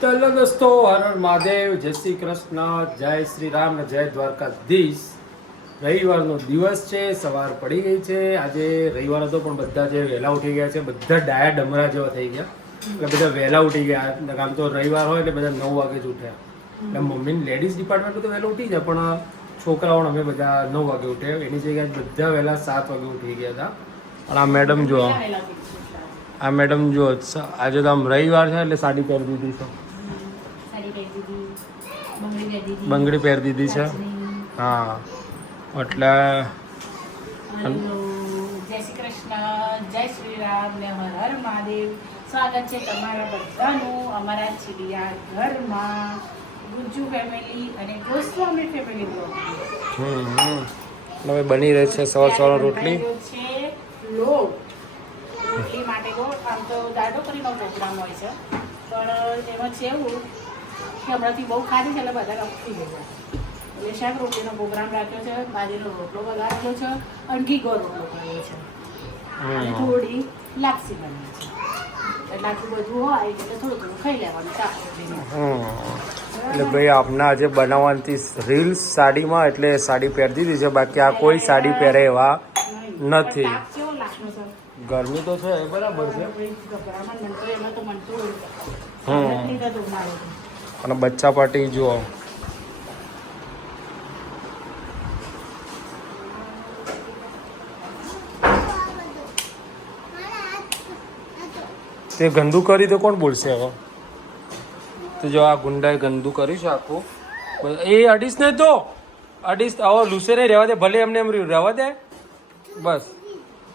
તો હેલો દોસ્તો, હર હર મહાદેવ, જય શ્રી કૃષ્ણ, જય શ્રી રામ ને જય દ્વારકાધીશ. રવિવારનો દિવસ છે, સવાર પડી ગઈ છે. આજે રવિવાર હતો પણ બધા જે વહેલા ઉઠી ગયા છે, બધા ડાયા ડમરા જેવા થઈ ગયા. એટલે બધા વહેલા ઉઠી ગયા. આમ તો રવિવાર હોય એટલે બધા 9 વાગે જ ઉઠ્યા. એટલે મમ્મીની લેડીઝ ડિપાર્ટમેન્ટ તો વહેલા ઉઠી જાય, પણ છોકરાઓ અમે બધા 9 વાગે ઉઠ્યા. એની જગ્યાએ બધા વહેલા 7 વાગે ઉઠી ગયા હતા. અને આ મેડમ જો, આ મેડમ જો આજે તો આમ રવિવાર છે એટલે સાડી પહેરી દીધી છે. બંગડી પહેરી દીધી છે. હા, એટલે જય શ્રી કૃષ્ણ, જય શ્રી રામ ને હર હર મહાદેવ. સ્વાગત છે તમારા બધાનું અમારા ચીડિયા ઘરમાં, ગુજ્જુ ફેમિલી અને ગોસ્વામી ફેમિલી બ્લોગ. હવે બની રહી છે સવાર રોટલી. છે લોટ, રોટલી માટે લોટ. આમ તો દાડો કરીનો પ્રોગ્રામ હોય છે, પણ એમાં છે એવું કે હમણાંથી બહુ ખાધી છે એટલે બધા રખતી ગયા. એટલે શાક રોટલીનો પ્રોગ્રામ રાખ્યો છે, બાજરીનો રોટલો વગાડેલો છે અને ઘી ગોળ રોટલો કર્યો છે અને થોડી લાપસી બની છે. એટલે આટલું બધું હોય એટલે થોડું થોડું ખાઈ લેવાનું શાક રોટલીને. એટલે ભાઈ આપના આજે બનાવવાની રીલ્સ સાડીમાં, એટલે સાડી પહેરી દીધી છે. બાકી આ કોઈ સાડી પહેરે એવા નથી. તાપ કેવો લાગનો છે, ગરમી તો છે, બરાબર છે. અને બચ્ચા પાર્ટી જુઓ, તે ગંદુ કરી તો કોણ બોલશે હવે? તો જો આ ગુંડાએ ગંદુ કર્યું છે આખું. એ અડીશ ને તો અડીશ. આવો લૂસે નહીં રહેવા દે, ભલે એમને એમ રહેવા દે. બસ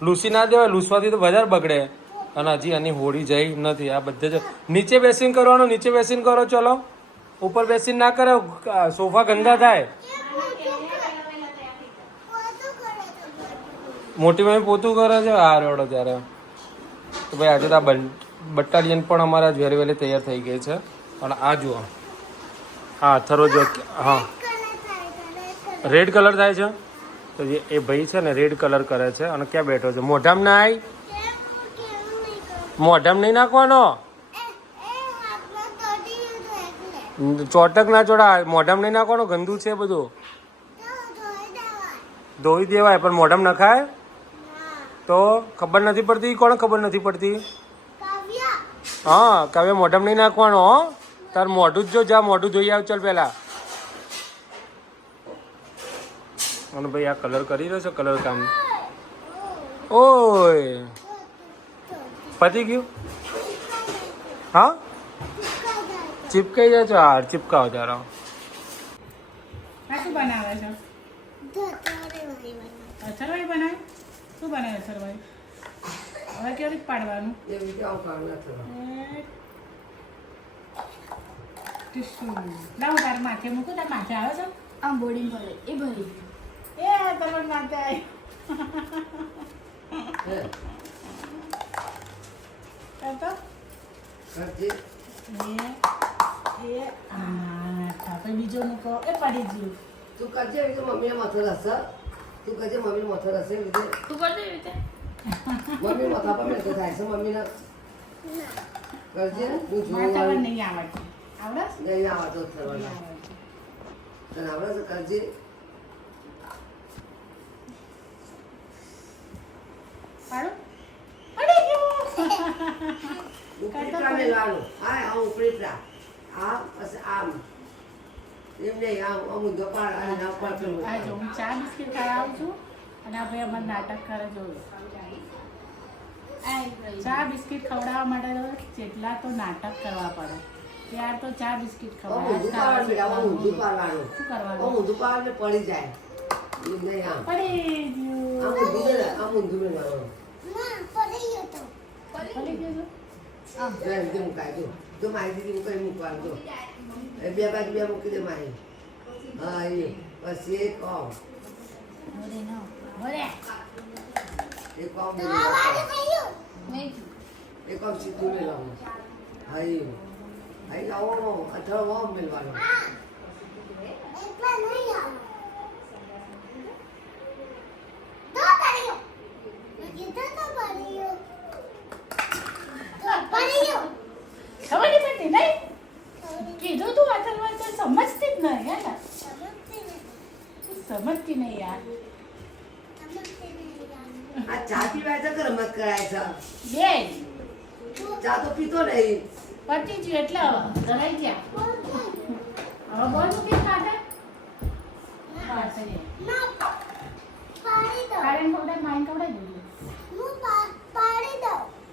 લૂસી ના દેવાય, લૂસવાથી તો વધારે બગડે. અને હજી આની હોળી જઈ નથી. આ બધે જ નીચે બેસીને કરવાનું, નીચે બેસીને કરો. ચલો, ઉપર બેસીને ના કરે, સોફા ગંદા થાય. મોટી મમ્મી પોતું કરે છે. આ રેડો ત્યારે તો ભાઈ આજે તો આ બટાલિયન પણ અમારા વેરી વહેલી તૈયાર થઈ ગઈ છે. અને આ જુઓ, હા અથરો જો, હા રેડ કલર થાય છે. તો એ ભાઈ છે ને રેડ કલર કરે છે. અને ક્યાં બેઠો છે? મોઢામાં ના આવી, મોઢામાં નહીં નાખવાનો. ચોટક ના ચોડા, મોઢામાં નહીં નાખવાનો. ગંદુ છે બધું. ધોઈ દેવાય પણ મોઢામાં નખાય તો ખબર નથી પડતી. કોણ ખબર નથી પડતી? હા, કાવ્ય મોઢામાં નહીં નાખવાનો. હો, તાર મોઢું જ જો, જા મોઢું ધોઈ આવ. ચાલ પહેલા. અને ભાઈ આ કલર કરી રહ્યો છે, કલર કામ. ઓય પતી ગયું. હા, ચીપકાઈ જાય છે. હા, ચીપકાવો તારો. શું બનાવે છે? અથરવાઈ બનાવે. શું બનાવે અથરવાઈ? હવે કેવી રીતે પાડવાનું? લાવ તાર માથે મૂકું. તાર માથે આવે છે? આમ બોડી ભરે એ ભરી એ તમાર માથે આવી. તો બીજો મૂકો. એ પડી ગયું. તું કરજે મમ્મીને માથે રહેશે. તું કરજે મમ્મીને માથે રહેશે. તું કરજે એવી રીતે મમ્મી માથા પર મેં તો થાય છે. મમ્મીને કરજે. હું માથા પર જોઉં નહીં આવડતી. આવડે છે? નહીં આવતો થવાના. તને આવડે છે? કરજે. પાડો. પડી ગયું. ઉપરી પ્રા મેળવાનું. હા, આમ ઉપરી પ્રા. આમ પછી આમ. એમ નહીં, આમ ઊંધો પાડ અને આમ પાડ કરવું. આ જો હું ચા બિસ્કિટ ખવડાવું છું અને આ ભાઈ અમારે નાટક કરે જોયું. ચા બિસ્કિટ ખવડાવવા માટે તો જેટલા તો નાટક કરવા પડે. ત્યાર તો ચા બિસ્કિટ ઊંધું પાડવાનું બેટા, ઊંધું પાડવાનું. શું કરવાનું? ઊંધું પાડ એટલે પડી જાય. એમ નહીં, આમ પડી આમ ગયું. ઊંધું મેળા, આમ ઊંધું મેળવાનું. પડી ગયું છે? જો એમ રીતે મુકાય. જો મારી દીદી મૂકાઈ મૂકવાનું. જો એ બે બાજુ બે મૂકી દે મારી. હા, એ પછી એક ઓમ. એક ઓમ એક ઓમ સીધું મેળવાનું. હા, એ અહીં આવો અથવા ઓમ મેળવાનું. ખબર નહીં પડતી નહીં. બે ચા તો પીતો નહીં. પતી ગયું એટલે હવે ધરાઈ ગયા હવે બોલ તું કેમ ખાધે બસ એ કારેન ખવડાય માઈન ખવડાય દીધું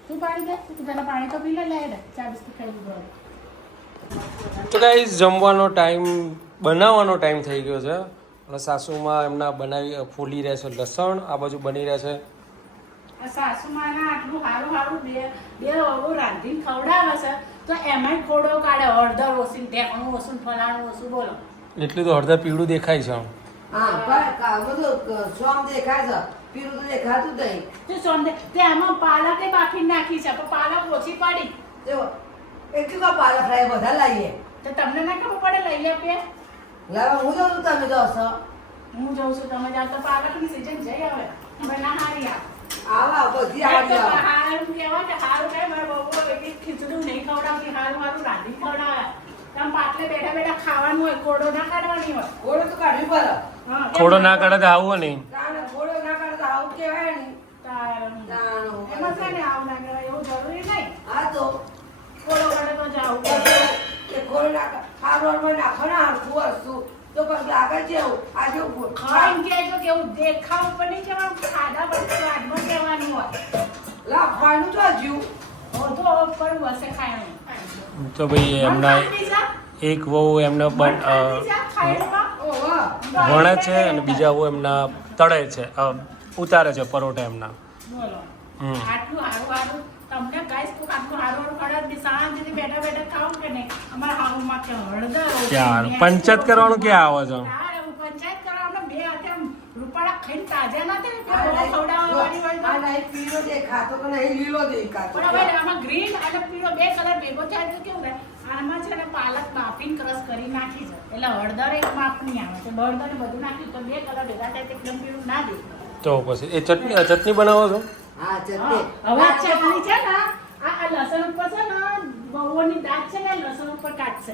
તું પાડી દે તું પેલા પાણી તો પી લે લે ચા બિસ્કિટ ખાઈ લીધું હવે. તો ગાઈસ જમવાનો ટાઈમ બનાવવાનો ટાઈમ થઈ ગયો છે અને સાસુમાં એમના બનાવી ફૂલી રહે છે લસણ આ બાજુ બની રહે છે આ સાસુમાના આટલું સારું સારું બે વગો રાંધીને ખવડાવે છે તો એમાંય ખોડો કાઢે હળદર ઓછું ઢેકણું ઓછું ફલાણું ઓછું બોલો એટલું તો હળદર પીળું દેખાય છે આમ. હા બધું સોમ દેખાય છે, પીરું તો દેખાતું જ નહીં. તું સોંદે તે આમાં પાલકે બાફીને નાખી છે પણ પાલક ઓછી પડી જો એટલું કા પાલક લાવીએ, બધા લાવીએ. તો તમને ના ખબર પડે લઈ આપીએ લાવે હું જાઉં છું, તમે જાઓ છો. હું જઉં છું તમે જાઓ તો પાલકની સિઝન જઈ હવે બના હારી આવા બધી આવી જાઓ. હારું કહેવાય કે હારું કહે મારા બહુ ખીચડું નહીં ખવડાવતી હારું રાંધી ખવડાવે તમે પાટલે બેઠા બેઠા ખાવાનું હોય કોડો ના કાઢવાની હોય ગોળો તો કાઢવી પડે. હા થોડો ના કાઢે તો આવું નહીં તાણે ગોળો ના કાઢે તો આવું કહેવાય નહીં. તારું. તાણું. એમાં છે ને આવું ના કહેવાય એવું જરૂરી નહીં હા તો કોડો કાઢે તો જાવું પડે. એ ગોળો ખાવાનું નાખવાના હરખું હરખું તો પછી આગળ જેવું આજે ખાઈને કહેજો કે એવું દેખાવ ઉપર નહીં જવાનું ખાધા પછી સ્વાદમાં કહેવાનું હોય લાફવાનું તો હજુ તો ઉપર વસે ખાવાનું તો ભાઈ એમના એક વહુ એમને વણે છે અને બીજા વહુ એમના તળે છે ઉતારે છે પરોઠા એમના. બોલો હમ. આટલું હારું હારું તમને ગાઈસ તો આટલું હારું હારું ખવડાવી દી શાંતિથી બેઠા બેઠા ખાવ કે નહીં અમારા હાઉમાં કે હળદર યાર પંચાયત કરવાનું ક્યાં આવો છો પંચાયત કરવા બે હાથે આમ રૂપાળા ખાઈને તાજા ના થાય કે બહુ ખવડાવવાની હોય તો. આ નહીં પીળો દેખાતો કે નહીં લીલો દેખાતો. પણ હવે આમાં ગ્રીન અને પીળો બે કલર ભેગો થાય તો કેવું થાય આમાં છે ને પાલક બાફીને ક્રશ કરી નાખી છે એટલે હળદર એક માપની આવે છે હળદર ને બધું નાખ્યું તો બે કલર ભેગા થાય તો એકદમ પીળું ના દેખાય. તો પછી એ ચટણી બનાવો છો હા ચટણી. હવે આ ચટણી છે ને આ લસણ ઉપર છે ને બહુની દાંત છે ને લસણ ઉપર કાઢશે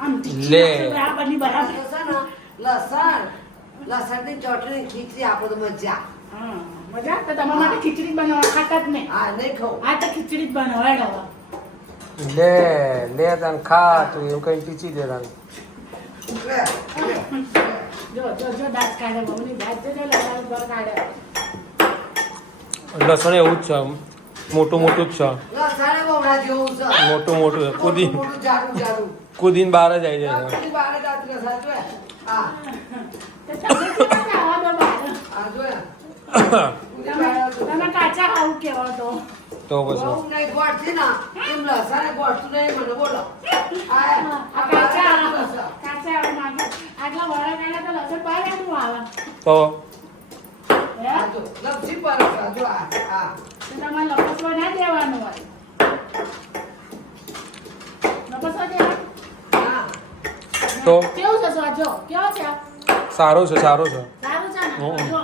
આમ તીખી લે. નાખશે, આ બની બરાબર તો છે ને લસણની ચટણી ખીચડી આપો તો મજા. હા મજા તો તમારા માટે ખીચડી બનાવવા ખાતા જ નહીં હા નહીં ખાઉં. આ તો ખીચડી જ બનાવાય હવે લે તને ખા તું એવું કઈ ટીચી દે તને. લે, લે. જો દાંત કાઢે બહુની દાંત છે ને લસણ ઉપર કાઢે લસણ એવું જ છે મોટું મોટું જ છે લસણે બહુડા જેવું છે. મોટું મોટું છે. મોટું મોટું જાડું જાડું. કુદીને બહાર જ આવી જાય છે. આખી બારે જાત લસણ જોયા? હા તો તમે કેવા ખાવા દો બહાર આ જોયા? કુદી બારે આવતું. તમે કાચા ખાવું કેવો તો તો પછી બહુ નહીં ગોઠતી ના એમ લસણે ગોઠતું નહીં મને બોલો. આ કાચા લસણ. કાચા માંગે આટલા વડા કાઢે તો લસણ બહાર આવું આવે તો હે આ જો, લપસી પડે છે. આ જો આ. તો તમારે લપસવા ના દેવાનું હોય લપસવા દેવાનું હા. તો કેવું છે સ્વાદ જો કેવો છે સારું છે સારું છે સારું છે ને હમ. જો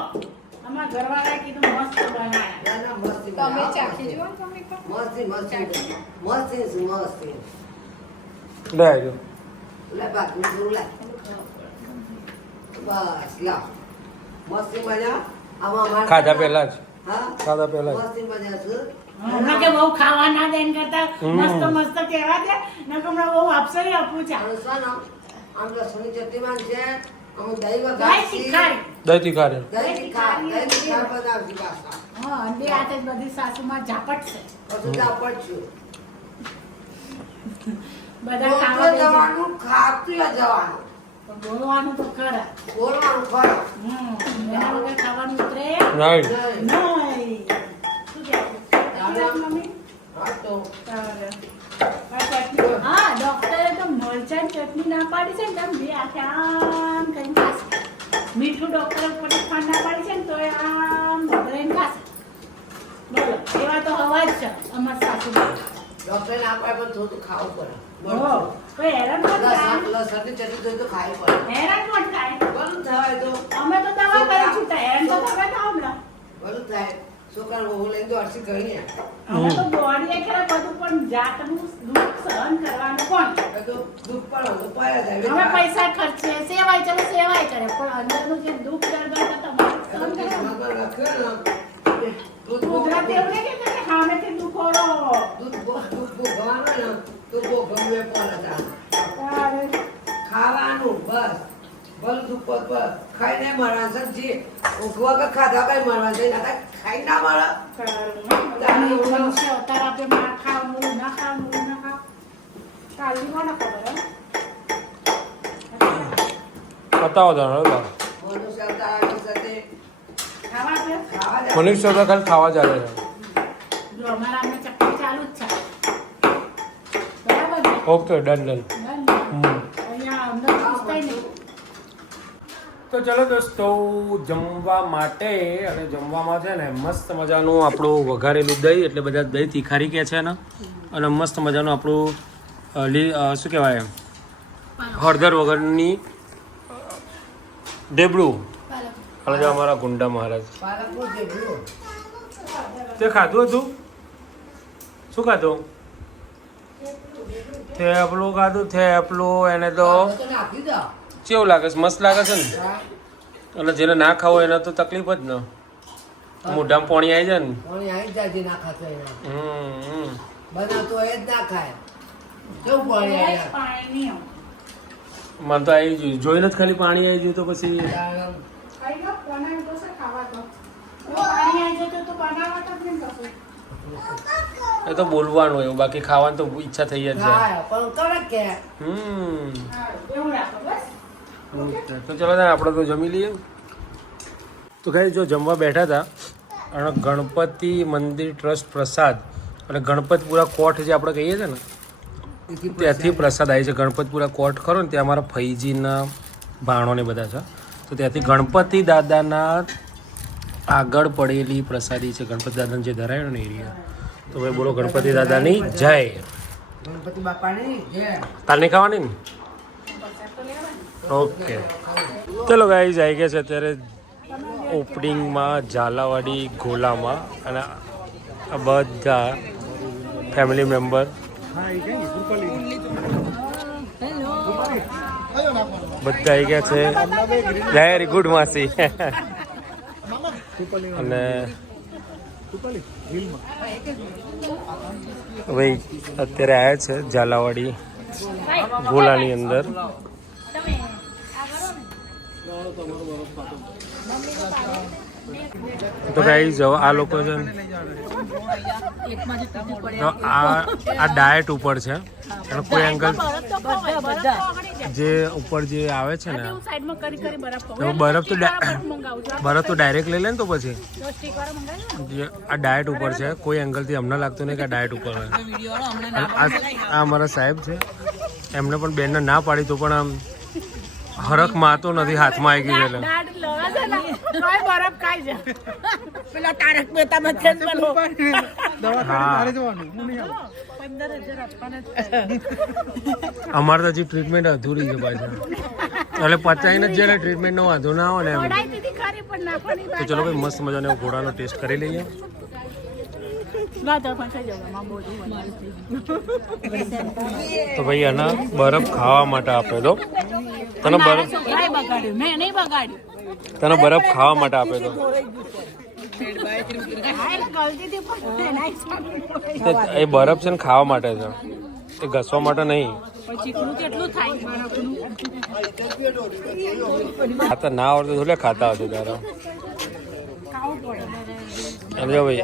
અમારા ઘરવાળાએ કીધું મસ્ત બનાયા ના, ના, મસ્તી તમે બનાવો. ચાખી જુઓ તમે પણ. મસ્તી મસ્તી મસ્તી. લે આવજો. લે બાકી થોડું લે. બસ લાવ. મસ્તી મજા. આમાં અમારે ખાધા પહેલા જ હા ખાધા પહેલા જ મસ્તી મજા છે. હમણાં કે બહુ ખાવા ના દે એમ કરતા હમ. મસ્ત મસ્ત કહેવા દે ને કે હમણાં બહુ આપશે ને આપવું છે આનું શું નામ? આમ લસણની ચટણી માંગશે. આમ દહીં ગાય વઘારશી. શીખાય દહીં તીખારી દહીં તીખા બનાવશી પાછા. હા અને બે હાથે જ બધી સાસુમાં ઝાપટ છે પછી ઝાપટ છું. બધા તો ખાવા દે છે. જવાનું ખાતું જવાનું. પણ બોલવાનું તો ખરા બોલવાનું ખરું. એના વગર ખાવાનું ઉતરે રાઈટ નહીં. નહીં શું કહેવું? સાચી વાત, મમ્મી? હા તો તારે. આ ચટણી- હા ડોક્ટરે તો મરચાં ચટણી ના પાડી છે ને તમે બે હાથે આમ કરીને ખાશે મીઠું ડોક્ટરે ઉપર ખાંડ ના પાડી છે ને તો એ આમ ભરીને ખાશે બોલો એવા તો હવા જ છે અમાર સાસુ ડોક્ટરને ના પાડે પણ થોડું ખાવું પડે. હો કોઈ હેરાન પણ થાય લસણની ચટણી જોઈ તો ખાવી પડે. હેરાન પણ થાય બધું થાય તો અમે તો દવા કરી છું તો હેરાન તો તમે થાવ ને બધું થાય. છોકરાને બહુ લઈને તો અરસી ગઈ ને. અમે તો બોડી એ ખરા બધું પણ જાતનું દુઃખ સહન કરવાનું કોણ બધું દુઃખ પણ હવે પાયા જાય. અમે પૈસા ખર્ચે સેવાય ચલો સેવાય કરે પણ અંદરનું જે દુઃખ દર્દ હોય તો તમારે સહન બધું જે કરવાનું. સમાજમાં રાખ્યો ને, દૂધ કુદરત એવું નહીં કહેતું કે સામેથી દુખોડો. દૂધ ભોગવવાનું ને તો બહુ ગમે પણ હતા. તારે ખાવાનું બસ ભલું દુઃખ પર ખાઈને મળવા સબ્જી વગર ખાધા કઈ મળવા છે ખાઈ ના મળે. બધાને એવું બનશે. અત્યારે આપણે માર ખાવાનું, ના ખાવાનું, ના ખાવ. કાલની કોને ખબર હે? બતાવો તો હવે મનુષ્ય અવતારની સાથે ખાવા છે? ખાવા જાય. મનુષ્ય તો ખાલી ખાવા ચાલે છે. જો અમારા આમને ચક્કર ચાલુ જ છે. બરાબર ને? Okay done done. અહીંયા અંદર પૂછતાય નહીં. તો ચલો દોસ્તો જમવા માટે અને જમવામાં છે ને મસ્ત મજાનું આપણું વઘારેલું દહીં એટલે બધા દહીં તીખારી કહે છે ને અને મસ્ત મજાનું આપણું શું કહેવાય હળદર વગરની ઢેબડું અને જો અમારા ગુંડા મહારાજ પાલકનું ઢેબરું. તે ખાધું હતું શું ખાધું થેપલું ખાધું થેપલું એને તો તો નાખી દો. કેવું લાગે છે મસ્ત લાગે છે ને અને જેને ના ખાવો એને તો તકલીફ જ ને મોઢામાં પાણી આવી જાય ને પાણી આવી જાય જે ના ખાતો એના. હમ. બનાવતો એ જ ના ખાય કેવું પાણી એ જ આવ્યા. પાણી નહીં. મને તો આવી ગયું જોઈને જ ખાલી પાણી આવી ગયું તો પછી ખાઈ લો, બનાવી દો છે ખાવા દો. પાણી આવી જતું તો બનાવવા તો જ નહીં કશું. એ તો બોલવાનું એવું બાકી ખાવાની તો ઈચ્છા થઈ જ જાય ખાય પણ કરે કે હમ એવું રાખો બસ. તો ચલો ને આપણે તો જમી લઈએ તો કઈ જો જમવા બેઠા હતા અને ગણપતિ મંદિર ટ્રસ્ટ પ્રસાદ અને ગણપતપુરા કોઠ જે આપણે કહીએ છીએ ને ત્યાંથી પ્રસાદ આવી છે ગણપતપુરા કોર્ટ ખરો ને ત્યાં અમારા ફૈજીના ભાણો ને બધા છે તો ત્યાંથી ગણપતિ દાદાના આગળ પડેલી પ્રસાદી છે ગણપતિ દાદાને જે ધરાયો ને એરિયા તો ભાઈ બોલો ગણપતિ દાદાની જય ગણપતિ બાપાની જય. તાલની ખાવાની ને ઓકે ચલો ગાઈઝ આવી ગયા છે અત્યારે ઓપનિંગમાં ઝાલાવાડી ગોલામાં અને આ બધા ફેમિલી મેમ્બર બધા આવી ગયા છે વેરી ગુડ માસી અને ભાઈ અત્યારે આવ્યા છે ઝાલાવાડી ગોલાની અંદર તો કઈ જાઓ આ લોકો છે ને તો આ ડાયટ ઉપર છે અને કોઈ એંગલ જે ઉપર જે આવે છે ને તો બરફ તો ડાયરેક્ટ લઈ લે ને તો પછી જે આ ડાયટ ઉપર છે કોઈ એંગલથી અમને લાગતું નહીં કે આ ડાયટ ઉપર હોય આ અમારા સાહેબ છે એમને પણ બેનને ના પાડી તો પણ આમ હરખ માતો નથી હાથમાં આવી ગઈ એટલે અમારે તો હજી ટ્રીટમેન્ટ અધૂરી છે પાછળ એટલે પચાઈને જ જ્યારે ટ્રીટમેન્ટ નો વાંધો ના આવે ને એમ તો ચલો ભાઈ મસ્ત મજાનો ઘોડાનો ટેસ્ટ કરી લઈએ તો ભાઈ આના બરફ ખાવા માટે આપે તો તને બરફ ખાવા માટે આપે તો એ બરફ છે ને ખાવા માટે છે એ ઘસવા માટે નહીં ખાતા ના આવડતું થોડે ખાતા હશે તારા અને જો ભાઈ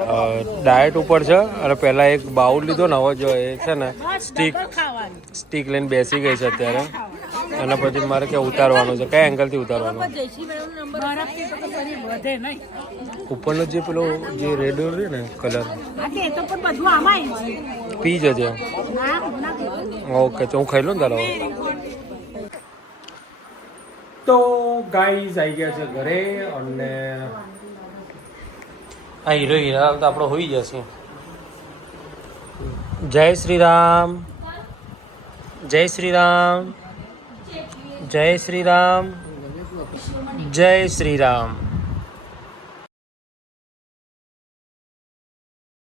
ડાયટ ઉપર છે અને પહેલા એક બાઉલ લીધો ને હવે જો એ છે ને સ્ટીક લઈને બેસી ગઈ છે અત્યારે અને પછી મારે ક્યાં ઉતારવાનું છે કયા એંગલથી ઉતારવાનું ઉપરનો જે પેલો જે રેડ રહે ને કલર પી જજે ઓકે તો હું ખાઈ લઉં ને તારો તો ગાઈઝ આવી ગયા છે ઘરે અને આ હીરો હીરા તો આપણો હોઈ જશે જય શ્રી રામ જય શ્રી રામ જય શ્રી રામ જય શ્રી રામ